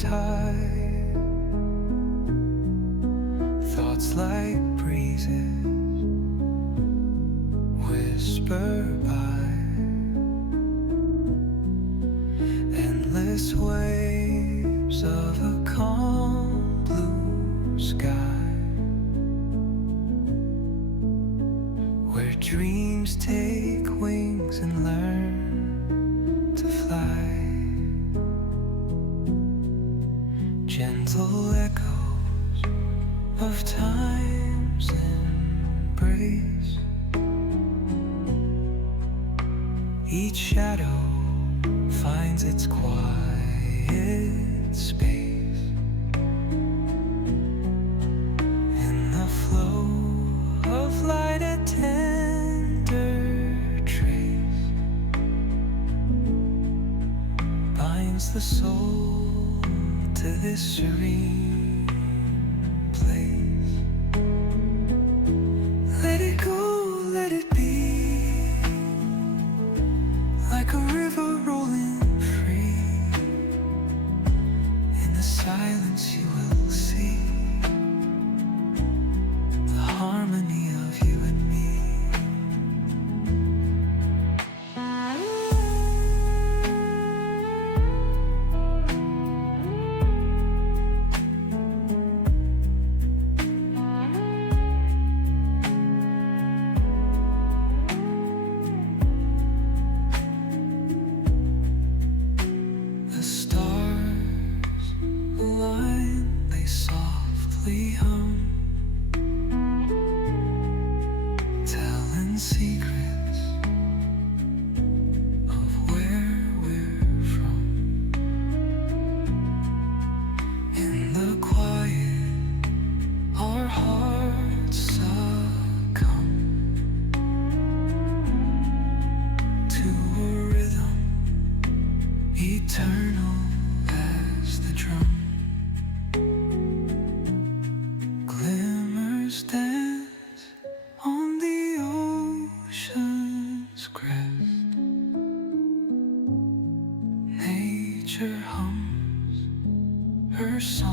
tide, thoughts like breezes whisper by, endless waves of a calm blue sky, where dreams take wings and learn to fly. Gentle echoes of time's embrace, each shadow finds its quiet space. In the flow of light, a tender trace binds the soul to this serene place. Let it go, let it be, like a river rolling free. In the silence you will see the harmony of you and me. The stars align, they softly hum, telling secrets of where we're from. In the quiet, our hearts succumb to a rhythm eternal as the drum. Glimmers dance on the ocean's crest. Nature hums her song